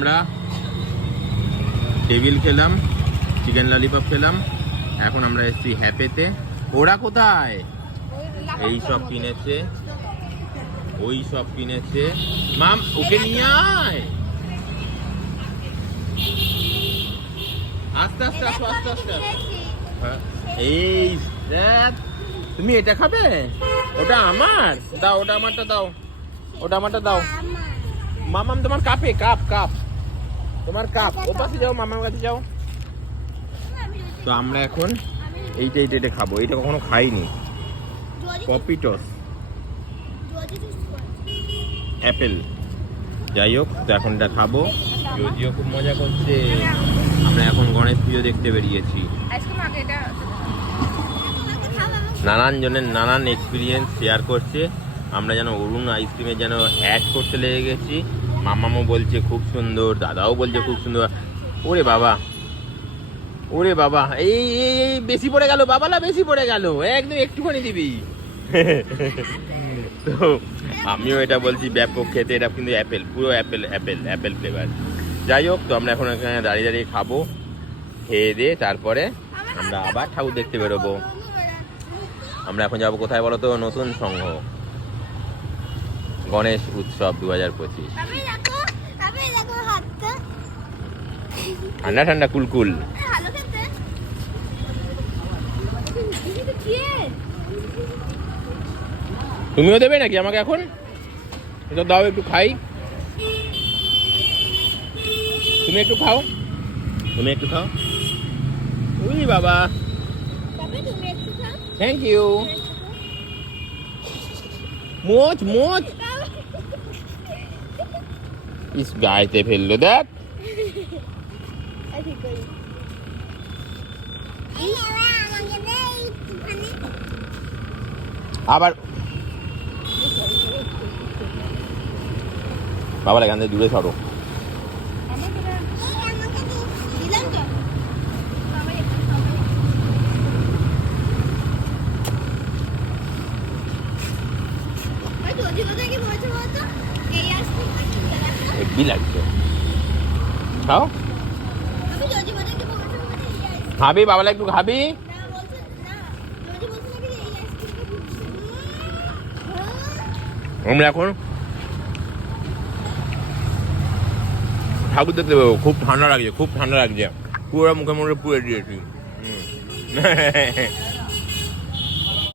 আমরা টেবিল খেলাম chicken lollipop খেলাম এখন আমরা এসেছি হ্যাপেতে। ওরা কোথায়? এই সব কিনেছে ওই সব কিনেছে। মাম ওকে নিয়ে আয়। আস্তে আস্তে আসো আস্তে আস্তে হ্যাঁ, এই তুমি এটা খাবে? ওটা আমার। দাও ওটা আমারটা দাও। ওটা আমারটা দাও। মামাম তোমার কাপে কাপ কাপ। তোমার কাপ। ও পাশে যাও মামার কাছে যাও। তো আমরা এখন এইটা এইটা এটা খাব। এটা কখনো খাইনি। পপিটস। অ্যাপেল। যাই হোক তো এখন এটা খাব। যদিও খুব মজা করছে। আমরা এখন গণেশ পুজো দেখতে বেরিয়েছি। আইসক্রিম নানান জনের নানান এক্সপিরিয়েন্স শেয়ার করছে। আমরা যেন অরুণ আইসক্রিমে যেন অ্যাড করতে লেগে গেছি। মামামও বলছে খুব সুন্দর দাদাও বলছে খুব সুন্দর। ওরে বাবা ওরে বাবা এই এই এই বেশি পড়ে গেল বাবালা বেশি পড়ে গেল একদম একটুখানি দিবি। তো আমিও এটা বলছি ব্যাপক খেতে এটা কিন্তু অ্যাপেল পুরো অ্যাপেল অ্যাপেল অ্যাপেল ফ্লেভার যাই হোক তো আমরা এখন এখানে দাঁড়িয়ে দাঁড়িয়ে খাব খেয়ে দিয়ে তারপরে আমরা আবার ঠাকুর দেখতে বেরোবো। আমরা এখন যাব কোথায় বলো তো নতুন সংঘ। গণেশ উৎসব দু হাজার পঁচিশ ঠান্ডা ঠান্ডা কুলকুল তুমিও দেবে নাকি আমাকে এখন? এটা দাও একটু খাই। তুমি একটু খাও। তুমি একটু খাও। উই বাবা। Thank you মোচ মোচ। ইস গাইতে ফেলল দেখ। এই আবার বাবার এখান থেকে দূরে সরো। কি বলছো বলতো? এই আসতে। হেব্বি লাগছে। খাও। খাবি বাবালা একটু খাবি। আমরা এখন ঠাকুর দেখতে পাবো খুব ঠান্ডা লাগছে, খুব ঠান্ডা লাগছে। পুরো মুখে মুখে পুড়ে দিয়েছি। হুম।